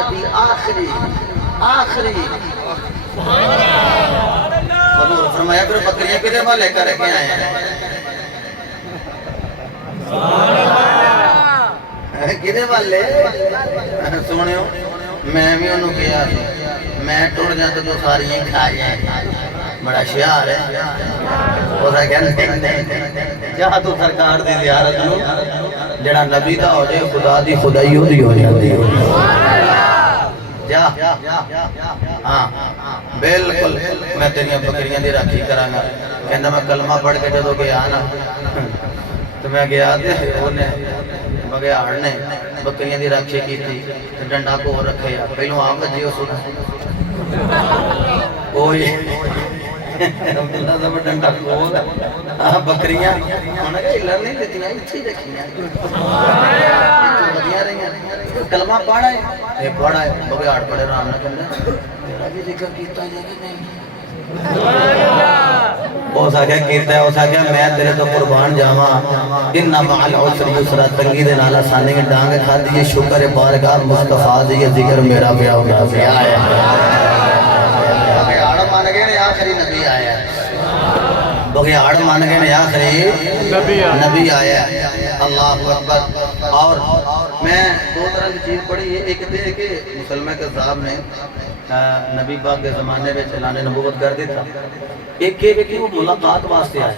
آخری حضور فرمایا پھر بکریاں کدے ماں لے کر کے آئے ہیں کدے والے سنیو میں بھی انہوں کیا میں ٹوڑ جاتا تو ساری کھا جائیں بڑا شیار ہے وہ سا کہنے جہاں تو سرکار دی زیارت نو جڑا نبی دا ہو جائے خدا دی خدائی ہو دی ہو جاتی ہو جا ہاں بالکل میں تیریاں بکریاں دی راکھی کرانا کہنا میں کلمہ پڑھ کے جدو گیا نا تو میں گیا دے انہیں بگیاڑ نے بکریاں دی راکھی کی تھی ڈنڈا کو رکھے پہلوں آپ جیو سنا کوئی عبداللہ صاحب ڈنڈا کو بکریاں انہوں نے کہا علم نہیں لیتی ہیں اچھی رکھیاں کلمہ پڑھا ہے یہ پڑھا ہے بگیاڑ پڑھے رام نہ کرنا میرا بھی ذکر کیتا جانے نہیں وہ ساکھا کیتا ہے وہ ساکھا میں تیرے تو قربان جاما انما العسر یسرا تنگی دے نالا سانے کے ڈانگ کھا دیئے شکر بارگاہ مصطفیٰ دیئے ذکر میرا بھی ہوگا بھی آیا بگیاڑ مان گئے نے آخری نبی آیا بگیاڑ مان گئے نے آخری نبی آیا اللہ اکبر اور میں دو طرح کی چیز پڑھی ہے ایک تھے کہ مسلمہ کذاب نے نبی پاک کے زمانے میں اعلان نبوت کر دی تھا ایک کہ وہ ملاقات واسطے آئے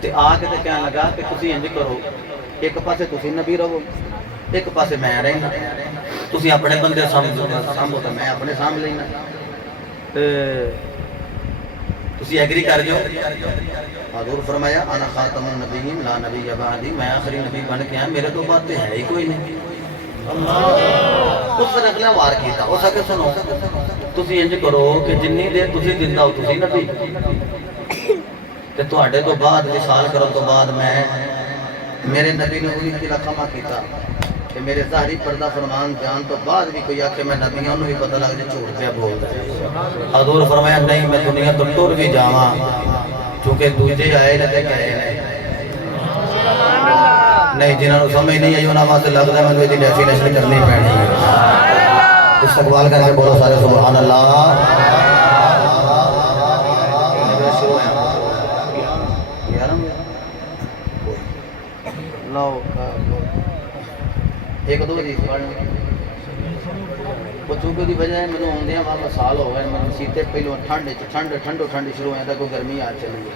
تے آکے تے کہنے لگا کہ تسی انج کرو ایک پاسے تسی نبی رہو ایک پاسے میں رہنا تسی اپنے بندے سامبھو تو میں اپنے سامب لینا تسی ایگری کر جو حضور فرمایا انا خاتم النبیین لا نبی بعدی میں آخری نبی بن کے آیا میرے تو بات ہے ہی کوئی نہیں اس نے اگلا وار کیتا اس آگے سنو تسی انج کرو کہ جنی دیر تسی زندہ ہو تسی نبی تے تواڈے تو بعد وصال کرن تو بعد میں میرے نبی نے وہی خلاقہ کیتا کہ میرے ظاہری پردہ فرمان جان تو بعد بھی کوئی آکے میں نبی ہوں بھی پتہ لگ جائے چھوڑ پہ بولتا ہے حضور فرمایا نہیں میں دنیا تو ٹور بھی جاواں چونکہ دوجے آئے لگے کہے نہیں جنہوں نے سمجھ نہیں ہے یوں سے لگتا ہے میں نے ڈیفینیشن کرنی پڑنی ہے استقبال کر کے بولو سارے سبحان اللہ ایک دو جی وہ چونکہ دی وجہ ہے میں نے ہوندے ہیں وہاں سال ہو گئے میں سیتے پہلو ٹھنڈ شروع ہیں تھا کوئی گرمی آ چلی ہے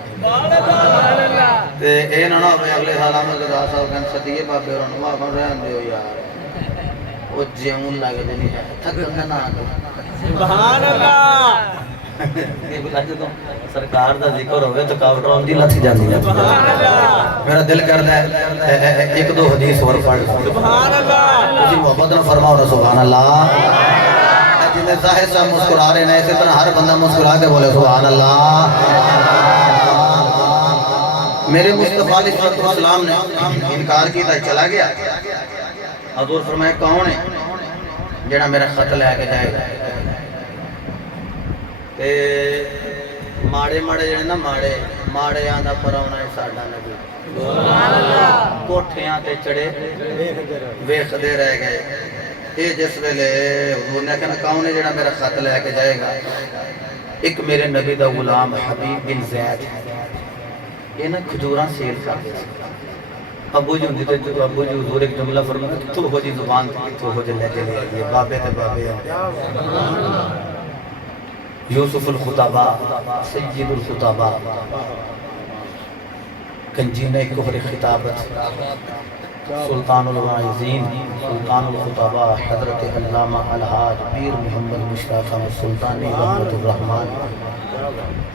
تے اے نہ نہ اگلے سال میں گدا صاحب کہن سدیے بابے رونما بن رہن دیو یار وہ جیون لگ دے نہیں ہے تھکن نہ سبحان اللہ یہ بلا جدوں سرکار دا ذکر ہوئے تو کاوٹر آن دی لتھ جاندی ہے میرا دل کردا ہے ایک دو حدیث اور پڑھ سبحان اللہ تسی محبت نہ فرماؤ نا سبحان اللہ جن ظاہر صاحب مسکرا رہے ہیں اسی طرح ہر بندہ مسکرا کے بولے سبحان اللہ میرے مصطفیٰ علیہ السلام نے انکار کیتا چلا گیا حضور فرمایا کون ہے جڑا میرا خط لے کے جائے گا تے ماڑے جڑے نا ماڑے آندا پراؤنا ہے ساڈا نبی کوٹھیاں تے چڑے ویکھدے رہ گئے یہ جس ویلے حضور نے کہنا کون ہے جڑا میرا خط لے کے جائے گا ایک میرے نبی دا غلام حبیب بن زید یہ نا کھجوراں سیل کرتے تھے ابو جی ہوندی تے ابو جی حضور ایک جملہ فرمایا تو ہو جی زبان تو ہو جی لہجے لے بابے تے بابے یوسف الخطابہ سید الخطابہ کنجینہ کفر خطابت سلطان الواعظین سلطان الخطابہ حضرت علامہ الحاج پیر محمد مشتاق احمد سلطانی رحمت الرحمن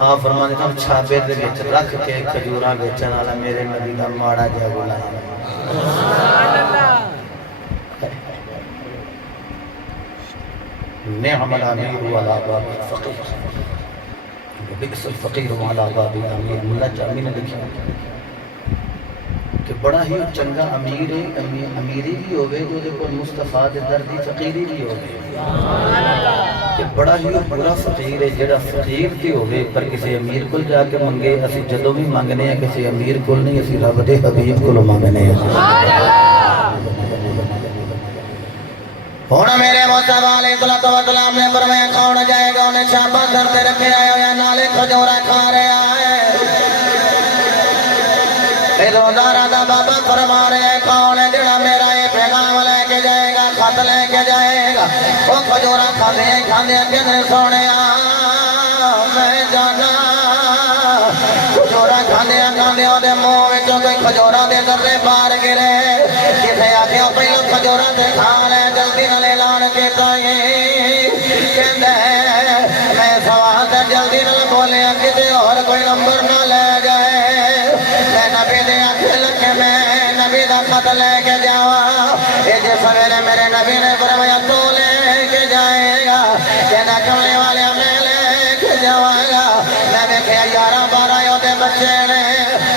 آپ فرمانے تھا چھاپے دے وچ رکھ کے کھجوراں بیچن والا میرے نبی دا ماڑا جا غلام نعم الامیر والا باب الفقیر بئس الفقیر والا باب الامیر ملا جامی نے لکھا کہ بڑا ہی چنگا امیر ہے امیری بھی ہوئے تو دے کو مصطفیٰ دے دردی فقیری بھی ہوئے کہ بڑا ہی برا فقیر ہے جڑا فقیر بھی ہوئے پر کسی امیر کو جا کے منگے اسی جدو بھی مانگنے ہیں کسی امیر کو نہیں اسی رب دے حبیب کو مانگنے ہیں ہوں میرے مصطفیٰ علیہ السلام نے فرمایا کون جائے گا انہیں چھاپا کرتے رکھے آئے ہو یا نالے کھجورا کھا رہا ہے روزارہ دا بابا فرما رہے ہیں کون ہے جڑا میرا یہ پیغام لے کے جائے گا خط لے کے جائے گا وہ کھجورا کھانے کدھر سونے میں جانا کھجورا کھانے دے منہ وچوں کوئی کھجورا دے درے باہر گرے کسے آکھیا پہلو کھجورا تے کھا لے جلدی نال اعلان کیتا کہندا میں سوال تے جلدی نال بولیا کتے اور کوئی نمبر نہ لے جائے میں نبی دے آنکھیں لکھے میں نبی دا خط لے کے جاواں یہ جس سویرے میرے نبی نے فرمایا تو لے کے جائے گا کہنا کملے والے میں لے کے جاواں گا میں دیکھیا 11-12 دے بچے نے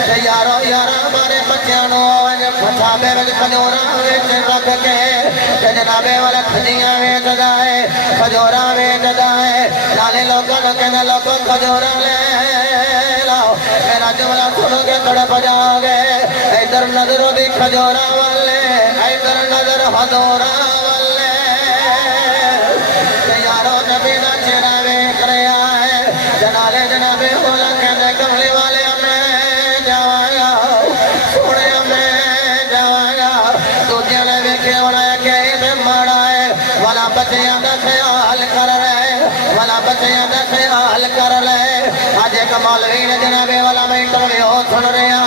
تے 11-12 بچیاں نو پھٹابے وچ کھجوراں وچ رکھ کے تے جنابے والا کھجیاں ویچدا ہے کھجوراں ویچدا ہے نالے لوکاں نوں کہندا لوکو کھجوراں لے لاؤ میرا جملہ سنو کے تڑپ جاؤ گے ادھر نظر دی کھجوراں والے ادھر نظر حضوراں والے تے یارو نبی دا چہرہ ویکھ رہا ہے جنالے جنابے ہولا کہندے کملی والے میں جاواں گا سونے میں جاواں گا دوجیاں نے ویکھے ہونا کہ تے ماڑا ہے والا بچیاں دا خیال کر رہے والا بچیاں دا خیال کر لے آج ایک مولوی نے جنابے والا میں انٹرویو سن رہا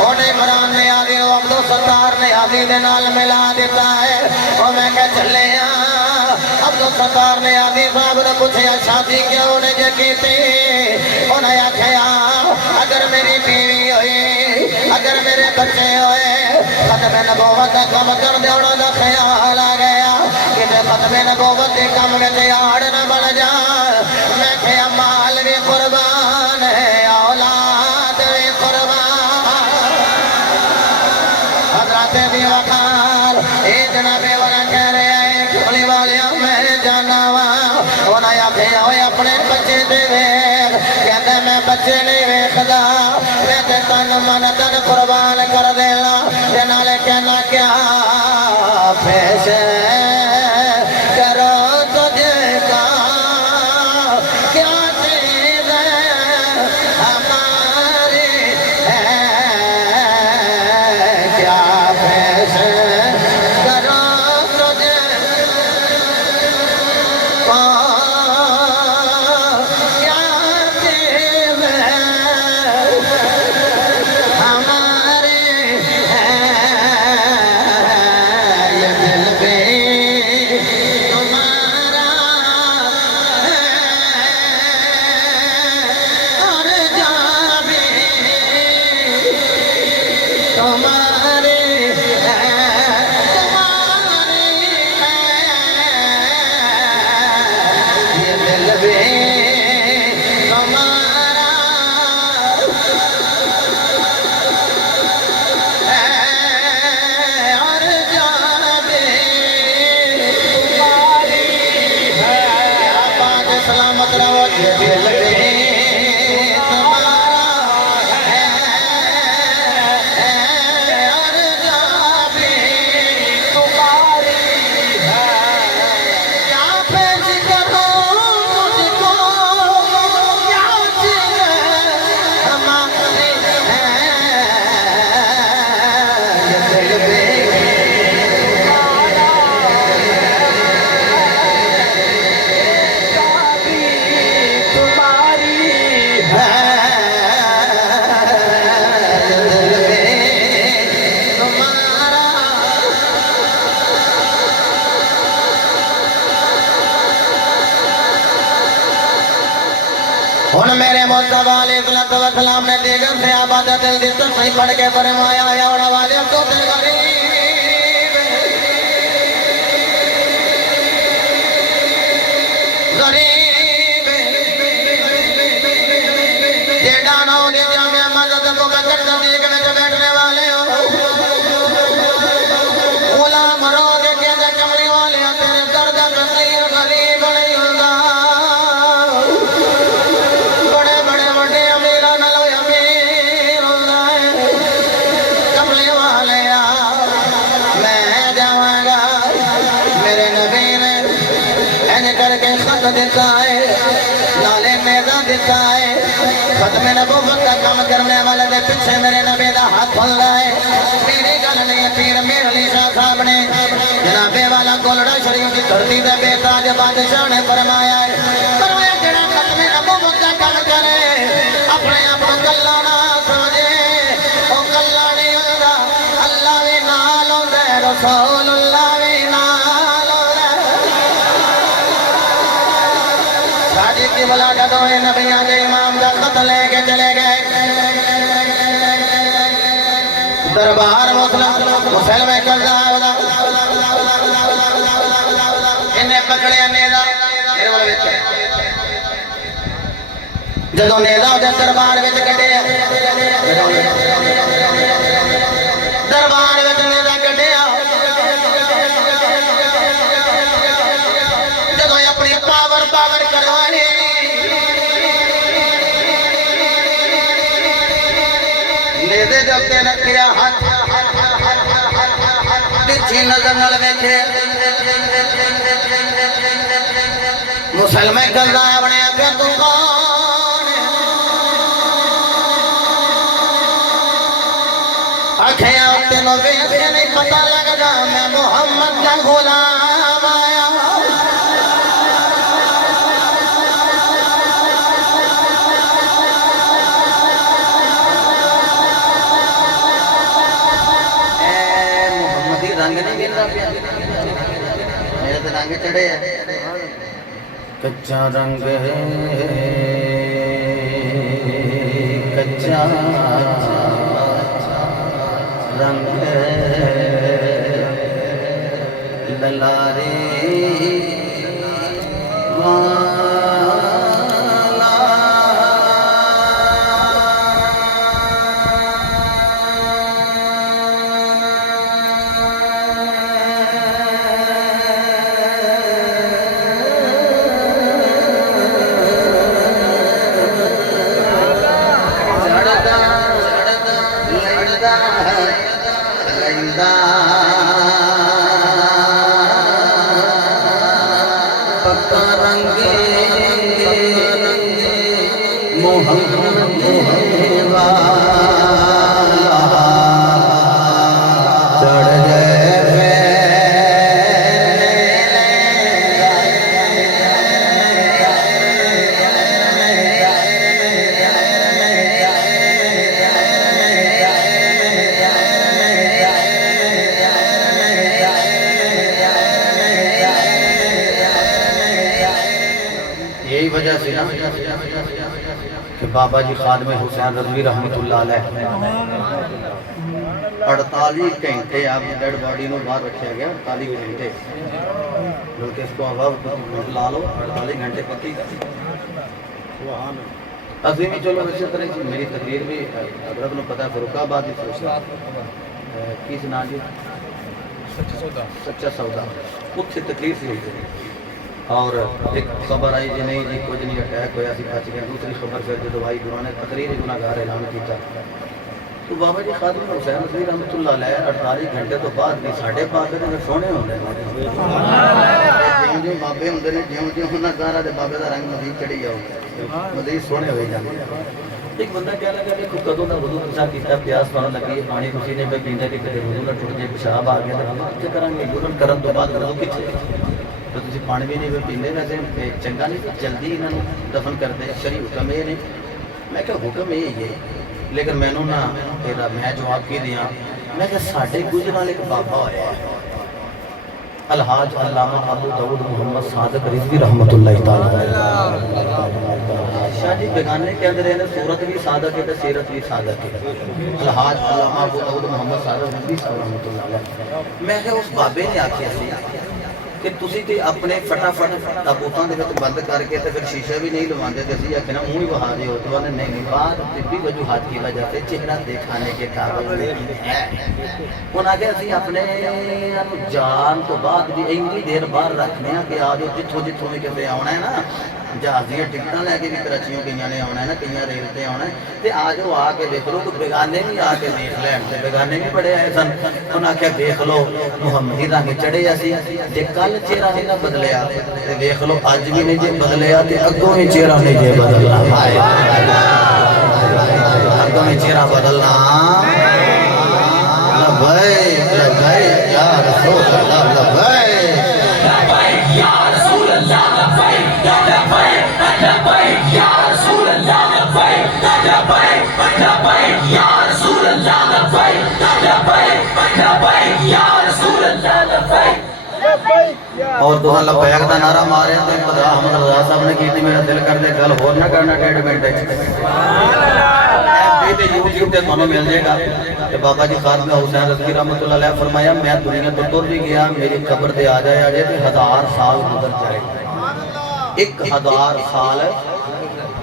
انہیں عمران نیازی و عبدالستار نیازی دے نال ملا دیتا ہے اور میں کہ چلے عبدالستار نیازی صاحب نے پوچھا شادی کیوں نے جے کیتی انہیں آکھیا اگر میری بیوی ہوئی اگر میرے بچے ہوئے ختم نبوت کا کم کر دیوڑا دا خیال آ گیا کہ ختم نبوت کے کم میں تیار نہ بن جا میں کہیا مال بھی قربان ہے اولاد بھی قربان حضرات دی وقار اے جنابے والا کہہ رہے ہیں کھولی والیاں میں جانا وہاں انہیں آکھیا ہوئے اپنے بچے دے ویخ کہندے میں بچے نہیں ویکھدا میں تے تن من تن قربان کر دینا تے نالے کہنا کیا پیش کرو تجھے کا کیا چیز ہماری ہے کیا پیش کرو تجھے کا کیا چیز ہماری ہے یہ دل بھی تمہارا ہے اور جان بھی تمہاری ہے یہ دل بھی تمہارا ہے اور جان بھی تمہاری ہے آباد سلامت رہو یہ دل بھی تمہارا ہے اور جان بھی تمہاری ہے کیا پیش کروں مجھ کو کیا چیز ہماری ہے یہ دل بھی تمہاری ہے یہ دل بھی تمہارا ہن میرے مصطفیٰ علیہ السلام نے دیگر سے آباد دل دی صحیح پڑھ کے فرمایا یا اوڑا والے تو تے غریب جیڑا نو دی جامعہ مسجد کو بکر صدیق میں بیٹھنے والے ہو غلام رو کے کہتے کملی والے تیرے درد فقیر غریب نہیں ہوگا بڑے بڑے بڑے امیرہ نلو امیر ہوگا کملی والے میں جاؤں گا میرے نبی کر کے خط دیتا ہے نالے نیزہ دیتا ہے ختم نبوت کا کام کرنے والے دے پیچھے میرے نبی دا ہاتھ اللہ ہے میری گل نہیں پیر میر علی شاہ صاحب نے جناب والا گولڑا شریف کی دھرتی دے بے تاج بادشاہ نے فرمایا ہے فرمایا جڑا ختم نبوت کا کام کرے اپنے آپ کو کلا نہ سمجھے او کلا نہیں ہوندا اللہ بھی نال ہوندا ہے رسول اللہ بھی نال ہوندا ہے شادی کی بلا جدوں نبیاں دے امام دا خط لے کے چلے گئے دربار مسلم کذاب دا انہیں پکڑیا نیزہ جدوں نیزہ دے دربار وچ کڈیا دربار وچ نیزہ کڈیا جدوں اپنی پاور کروانی نیزے دے تے رکھیا ہاتھ تیچھی نظر نال ویکھے مسلم کذاب نے آکھیا تو کون ہے آکھیا تینوں ویکھ کے نہیں پتہ لگدا میں محمد دا غلام آیا رنگ نہیں ملتا پیا میرے تو رنگ چڑھے ہیں کچا رنگ ہے کچا رنگ ہے للارے یہی وجہ سے نا کہ بابا جی خادم حسین رضوی رحمت اللہ علیہ 48 گھنٹے آپ ڈیڈ باڈی نو باہر رکھا گیا 48 گھنٹے بلکہ اس کو ہوا لا لو 48 گھنٹے پتی کا عظیم چلو اسی طرح میری تقریر بھی حضرت نے پتا فرقہ آباد ہی سوچتا کس نام جی سچا سودا اتنے تقریر سے ہوئی تھی اور ایک خبر آئی جی نہیں جی کچھ نہیں اٹیک ہوا سی بچ گیا دوسری خبر پھر جب آئی گروہ نے تقریر گناہگار اعلان کیا تو بابا جی خادم حسین رضوی رحمت اللہ علیہ 48 گھنٹے تو بعد بھی ساڑھے پاس میں سونے ہوتے ہیں جیوں جیوں بابے ہوتے ہیں جیوں جیوں ہونا سارا دے بابے کا رنگ مزید چڑھی جاؤ مزید سونے ہوئے جاتے ہیں ایک بندہ کہہ لگا کہ خود کدوں کا وضو تسا کیتا پیاس پڑن لگی پانی تسی نے پہ پیندا کہ کدے وضو نہ ٹوٹ جائے پیشاب آ گیا تو ہم کیا کریں گے یورن کرن تو بعد وضو کتنے تو تسی پانی بھی نہیں پیندے ویسے چنگا نہیں جلدی انہاں نوں دفن کر دے شریع حکم یہ نہیں میں کہ حکم یہ ہے لیکن مینوں نہ میں جواب کی دیاں میں کہ ساڈے گجر نال ایک بابا ہویا ہے الحاج علامہ ابو داؤد محمد صادق رضوی رحمت اللہ تعالی شاہ جی بیگانے کے اندر ہے صورت بھی صادق ہے سیرت بھی صادق ہے الحاج علامہ ابو داؤد محمد صادق رضوی رحمت اللہ علیہ میں کہ اس بابے نے آکھیا سی کہ تسی تے اپنے فٹافٹ تابوتاں دے وچ بند کر کے تے پھر شیشہ بھی نہیں لواندے تے اسی آکھنا منہ ہی بہا دے ہو تو نے نہیں بات طبی وجوہات کی وجہ سے چہرہ دکھانے کے قابل نہیں ہے انہاں کہ اسی اپنے جان تو بعد بھی اینی دیر باہر رکھنے ہیں کہ آج جتھوں جتھوں بھی کتے آنا ہے نا جہازیاں ٹکٹاں لے کے بھی کراچیوں کئیاں نے آنا ہے نا کئیاں ریل تے آنا ہے تے آج وہ آ کے دیکھ لو کہ بیگانے بھی آ کے دیکھ لین تے بیگانے بھی بڑے آئے سن انہاں کہ دیکھ لو محمدی رنگ چڑھے اسی تے کل چہرہ نہیں نہ بدلیا تے دیکھ لو اج بھی نہیں جے بدلیا تے اگوں ہی چہرہ نہیں جے بدلنا اگوں ہی چہرہ بدلنا لبیک لبیک یا رسول اللہ لبیک یا رسول اللہ لبیک لبیک لبیک یا رسول اللہ لبیک لبیک لبیک یا رسول اللہ لبیک لبیک لبیک یا رسول اللہ لبیک اور تو لبیک دا نعرہ مارے تو خدا احمد رضا صاحب نے کی تھی میرا دل کر دے گل ہور نہ کرنا 1.5 منٹ تے یوٹیوب تے تھانوں مل جائے گا کہ بابا جی خاتمہ حسین رضوی رحمۃ اللہ علیہ فرمایا میں دنیا تو ٹر بھی گیا میری قبر تے آ جائے تے 1000 سال گزر جائے 1000 سال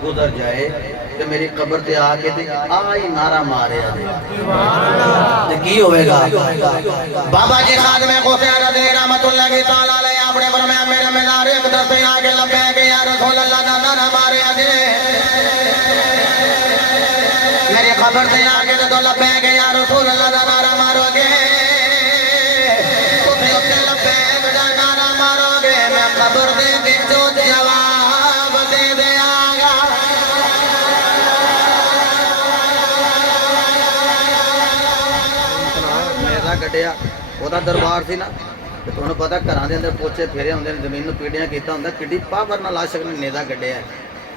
گزر جائے تے میری قبر تے آ کے تے آئی نعرہ مارے تے کی ہوئے گا بابا جی خاتمہ حسین رضوی رحمۃ اللہ تعالی علیہ اپنے فرمایا میرے مینار ایک دستے آ کے لبیک یا رسول اللہ دا نعرہ مارے میری خبر سے آگے تو لبیک یا رسول اللہ دا نعرہ مارو گے تُسے اسے لبیک دا نعرہ مارو گے میں خبر دے جو جواب دے دیا گا میرا گھٹیا وہ دا دربار سی نا تو انہوں پتا گھراں دے اندر پوچھے پھیرے ہوندے نے زمین نو پیڑیاں کیتا ہوندا کڈی پاور نال عاشق نے نیزا گڈیا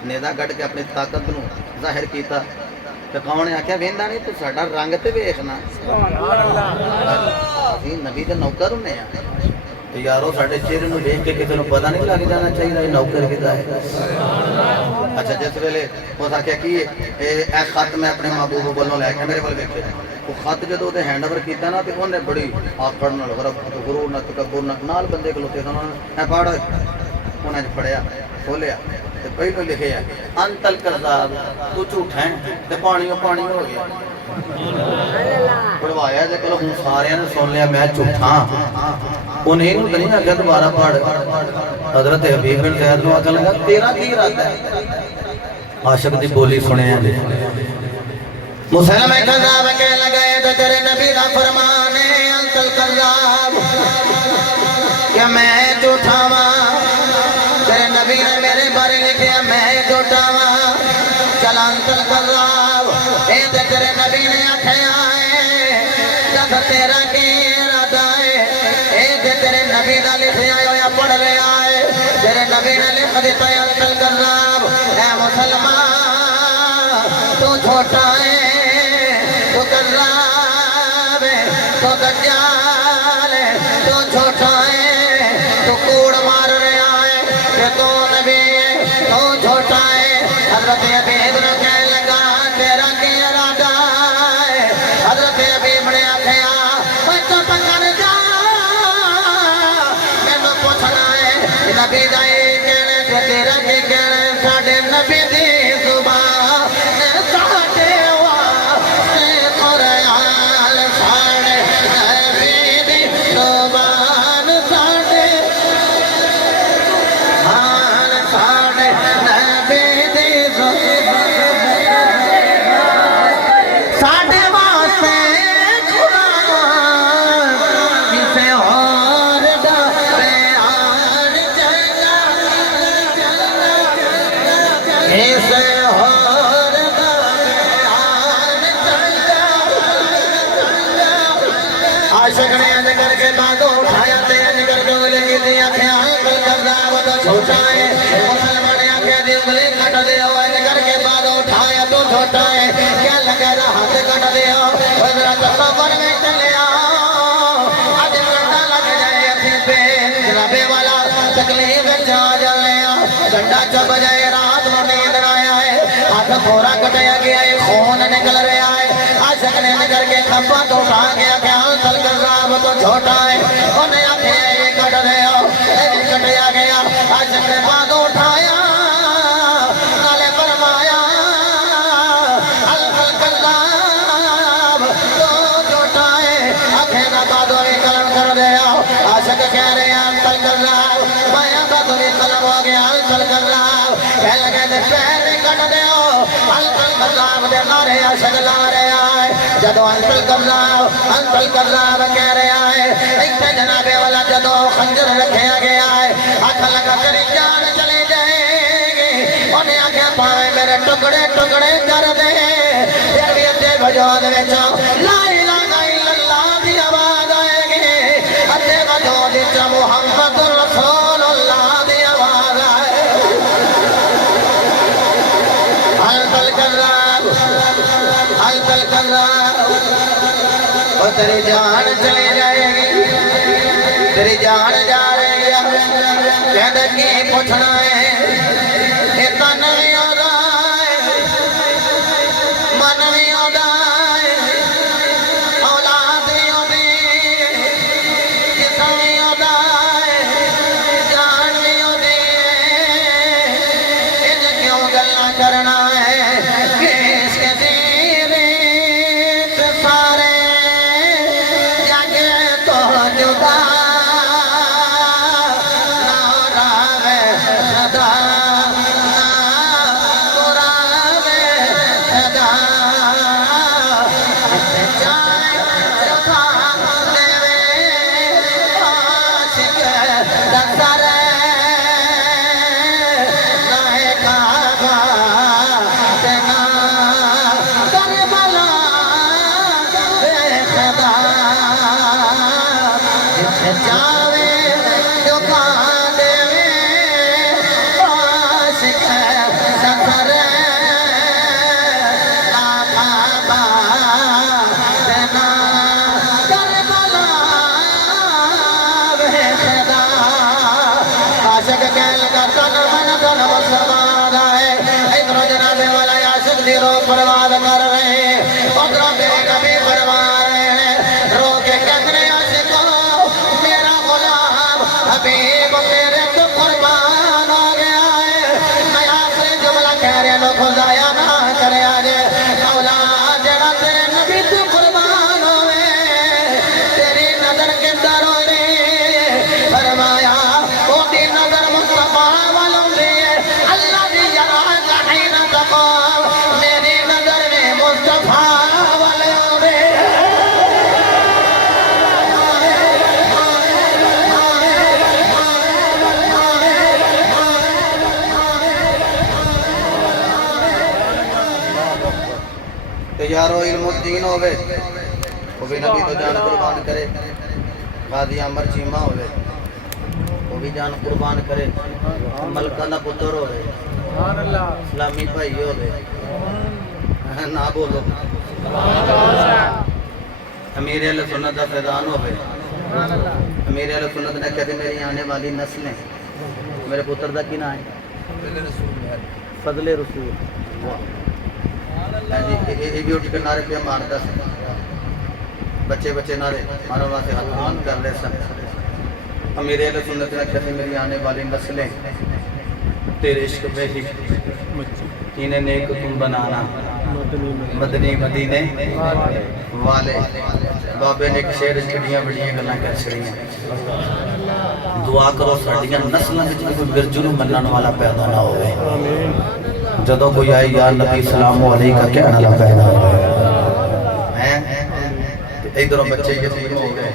نیزا گڈ کے اپنی طاقت نو ظاہر کیتا تو کون نے آخیا ویندا نہیں تو ساڈا رنگ تے ویکھنا اسی نبی دے نوکر ہونے ہیں تو یارو ساڈے چہرے نو دیکھ کے کسی نو پتہ نہیں لگ جانا چاہیے یہ نوکر کدا ہے اچھا جس ویلے اس آخیا کہ اے خط میں اپنے محبوب والوں لے کے میرے کول ویکھے وہ خط جدوں تے ہینڈ اوور کیتا نا تے اونے بڑی آکڑ نال غرور نال تکبر نال بندے کھلوتے سن اے پڑھ انہاں نے پڑھیا کھولیا تے پہلو لکھے ہے انتل کذاب تو جھوٹا ہے تے پانی ہو گیا پڑھوایا جے کلو ہوں سارے نے سن لیا میں جھوٹا انہیں نو نہیں آگیا دوبارہ پڑھ حضرت حبیب بن زید نو آگے لگا تیرا کی ارادہ ہے عاشق دی بولی سنے ہیں مسلم کذاب کہہ لگائے تو تیرے نبی دا فرمان ہے انتل کذاب کہ میں جھوٹا تیرے نبی نے میرے بارے لکھیا میں جھوٹا چل انتل کذاب اے تے تیرے نبی نے آکھیا ہے جب تیرا کی ارادہ ہے اے تے تیرے نبی دا لکھیا ہویا پڑھ لیا ہے تیرے نبی نے لکھ دیتا ہے انتل کذاب اے مسلمان تو جھوٹا ہے تو کذاب ہے تو دجال ہے تو جھوٹا ہے تو کوڑ مار رہا ہے کہ تو نبی ہے تو جھوٹا ہے حضرت عبید نے کہنے لگا تیرا کی ارادہ ہے حضرت عبید نے آکھیا میں تو پکڑ جا میں تو پوچھنا ہے نبی دائی کہنے سے تیرا کی کہنے ساڑھے نبی دی زبان ساڑھے واسے قرآن ساڑھے نبی دی زبان ساڑھے ساڑھے واسے قرآن کسے اور دا بیان چلا کسے اور دا بیان چلا عاشق نے اج کر کے بازو اٹھایا تے اج کر کے انگلی کی دیا خیال کر کذاب تو جھوٹا ہے مسلمان نے آکھیا دی انگلی کٹ دیو اج کر کے بازو اٹھایا تو جھوٹا ہے کیا لگا رہا ہاتھ کٹ دیو حضرت سفر میں چلے آؤ اج ڈنڈا لگ جائے اسی پہ ربے والا تکلیف جا جائے ڈنڈا چب جائے رات میں نیند نہ آیا ہے ہاتھ پورا کٹیا گیا ہے خون نکل رہا ہے عاشق نے کر کے کھپا تو اٹھا گیا خیال تل کذاب تو جھوٹا ہے انہیں آکھے یہ کٹ دیو کٹیا گیا عاشق نے بازو اٹھایا نالے فرمایا الفل کذاب تو جھوٹا ہے آکھے نہ بازو ہی قلم کر دیا عاشق کہہ رہے ہیں الفل کذاب میں بازو ہی قلم ہو گیا الفل کذاب کہہ لگے دے پیر کٹ دیو انکل کذاب دے نارے عاشق لا رہے آئے جدو انکل کذاب کہہ رہے آئے ایتھے جناب والا جدو خنجر رکھیا گیا ہے ہاتھ لگا تیری جان چلی جائے گی انہیں آگے پاوے میرے ٹکڑے ٹکڑے کر دے پھر بھی اتنے وجود وچوں لا الہ الا اللہ دی آواز آئے گی اتنے وجود وچوں محمد رسول اللہ دی آواز آئے انکل کذاب وہ تیری جان چلی جائے گی تیری جان جا رہی ہے کہتے کی پوچھنا ہے اتنا نہیں ہوتا ہے من بھی ہوتا ہے اولاد بھی ہوتی ہے جسم بھی ہوتا ہے جان بھی ہوتی ہے ان کیوں گلا کرنا ہے کہ اس کے سیرت سارے جگہ تو جدا برباد کر رہے ہیں ادھروں میرے نبی فرما رہے ہیں رو کے کہنے عاشقوں میرا غلام حبیب میرے تو قربان ہو گیا ہے میں آخری جملہ کہہ رہے لوگ خدایا نہ کرے آجے مولا جڑا تیرے نبی تو قربان ہوئے تیری نظر کے در ہو رہی فرمایا وہ دی نظر مصطفیٰ والوں دیئے اللہ دی یراک حین تقام میری نظر میں مصطفیٰ والوں دیئے یارو علم الدین ہوئے وہ بھی نبی تو جان قربان کرے غازی عمر چیمہ ہوئے وہ بھی جان قربان کرے ملکہ نہ پتر ہوئے اسلامی بھائی ہوئے نہ بولو امیر اہل سنت دا فیضان ہوئے امیر اہل سنت نے کہتے میری آنے والی نسلیں میرے پتر دا کی نہ ہے فضل رسول یہ بھی اٹھ کے نعرے پہ مارتا سے بچے بچے نعرے مارا واسے حد بند کر لے سن امیر اہل سنت نے کہتے میری آنے والی نسلیں تیرے عشق پہ ہی انہیں نیک تم بنانا مدنی مدینے والے بابے نے ایک شعر چھڑیاں بڑیاں گلاں کر چھڑیاں دعا کرو ساڑیاں نسلیں میں کوئی برجنو منن والا پیدا نہ ہوئے جدو کوئی آئی یا نبی سلام علیکہ کہنا نہ پیدا ہوئے ادھروں بچے یتیم ہو گئے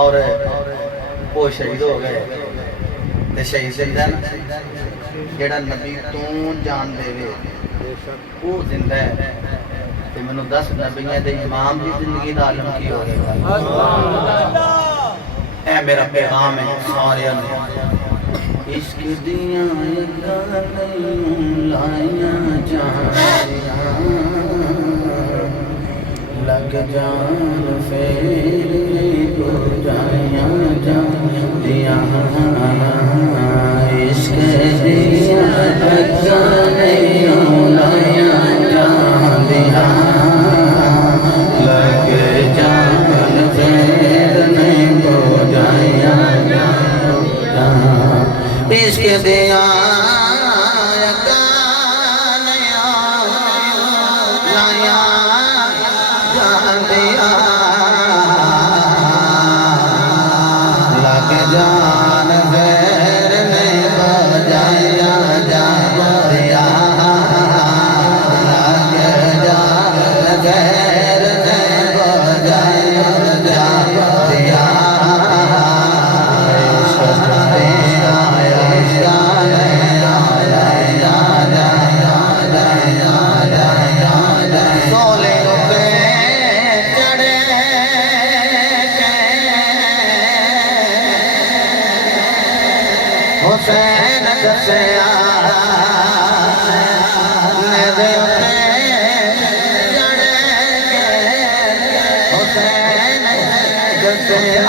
اور وہ شہید ہو گئے تے شہید زندہ ہے جیڑا نبی تون جان دے وے وہ زندہ ہے تے میں نے 10 نبیوں دے امام دی زندگی دا عالم کی ہو گئے اے میرا پیغام ہے سارے عشق دیاں لائیاں جانیاں لگ جان فیری کو جائیاں جانیاں عشق دیاں لائیاں جانیاں لگ جان فیری کو جائیاں عشق دیا لایا جان دیا لگ جان غیر نے بجایا جا حسین دسیا میرے جڑے حسین دسیا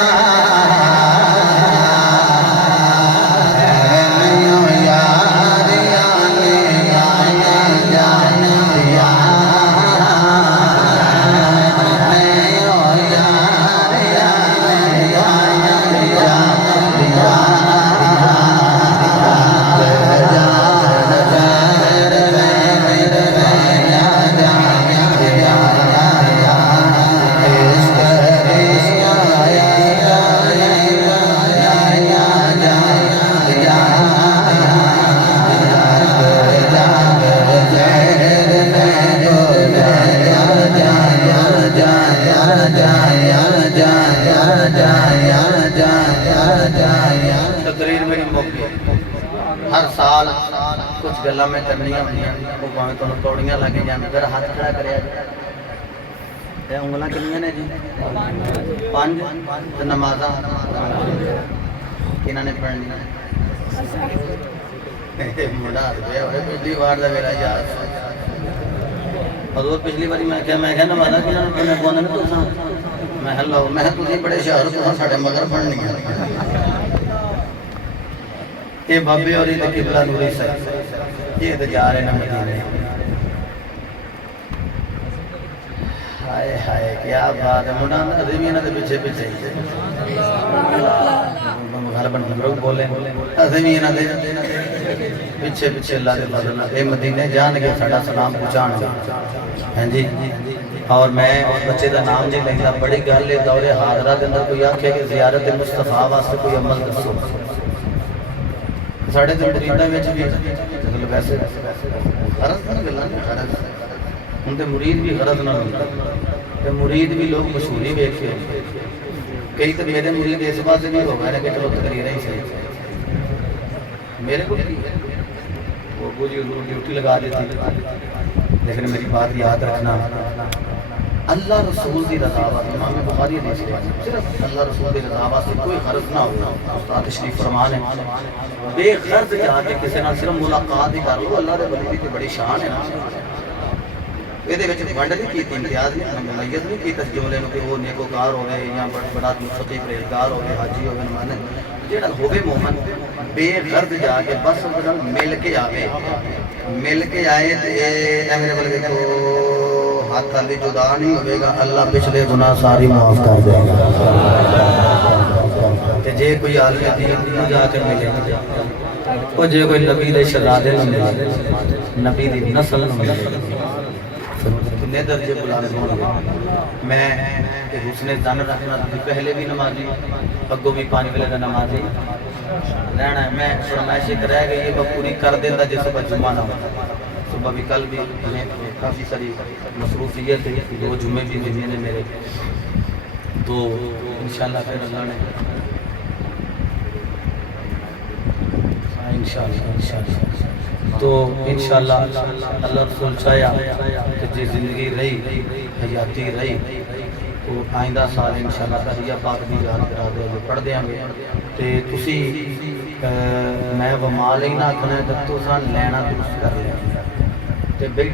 تقریر میری موقع ہر سال کچھ گلاں میں کرنیاں ہوندیاں وہ بھاویں تانوں توڑیاں لگ جان ذرا ہاتھ کھڑا کریا تے انگلاں کنیاں نے جی 5 تے نمازاں کنہاں نے پڑھنیاں مڑا دے ہوئے پچھلی بار دا میرا یاد حضور پچھلی باری میں کہا نمازاں کنہاں نے پڑھنا کون نے تساں میں ہلو میں تسی بڑے شہر تو ساڈے مگر پڑھنیاں یہ بابے اور یہ قبلہ نوری صاحب یہ تو جا رہے ہیں مدینے ہائے ہائے کیا بات ہے منڈا عظیم انہاں دے پیچھے پیچھے غالباً لوگ بولے عظیم انہاں دے پیچھے پیچھے اللہ دے فضل نال اے مدینے جان کے ساڈا سلام پہنچان گے ہاں جی اور میں اس بچے دا نام نہیں لیندا بڑی گل ہے دور حاضرہ دے اندر کوئی آکھے کہ زیارت مصطفیٰ واسطے کوئی عمل دسو ساڑھے تے مریداں وچ بھی ویسے غرض نہ گلاں غرض ہن تے مرید بھی غرض نہ ہوندا تے مرید بھی لوگ مشہوری ویکھ کے کئی تے میرے مرید اس واسطے بھی ہو گئے کہ چلو تقریر ہی صحیح میرے کو وہ ڈیوٹی لگا دیتی لیکن میری بات یاد رکھنا اللہ رسول دی رضا واسطے امام بخاری حدیث ہے صرف اللہ رسول دی رضا واسطے کوئی غرض نہ ہو استاد تشریف فرمان ہے بے غرض جا کے کسی نال صرف ملاقات ہی کر لو اللہ دے ولی دی بڑی شان ہے نا یہ ونڈ نہیں کی امتیاز نہیں ممیز نہیں کی جملے کہ وہ نیکوکار ہوئے یا بڑا متقی پرہیزگار ہوئے حاجی ہوئے نمانے جہاں ہوئے مومن بے غرض جا کے بس مل کے آئے میرے بولے تو ہاتھ تھالی جدا نہیں ہوئے گا اللہ پچھلے گناہ ساری معاف کر دے گا کہ جے کوئی عالم دین جا کے ملے وہ جے کوئی نبی دے شہزادے نہ ملے نبی دی نسل نہ ملے کتنے درجے بلند ہوں گے میں حسن ظن رکھنا پہلے بھی نمازی اگوں بھی پانی والے کا نمازی رہنا ہے میں فرمائشی رہ گئی یہ پوری کر دینا جس صبح جمعہ نہ ہو صبح بھی کل بھی کافی ساری مصروفیت ہے 2 جمعے بھی دنیا نے میرے تو انشاءاللہ پھر اللہ نے انشاءاللہ تو انشاءاللہ اللہ رسول چاہیا کہ جی زندگی رہی حیاتی رہی تو آئندہ سال انشاءاللہ تحیہ پاک بھی یاد کرا دے جو پڑھ دیں گے تو تسی میں ومال ہی نہ آکھنا ہے جب تو لینا درست کر لیں بیٹھے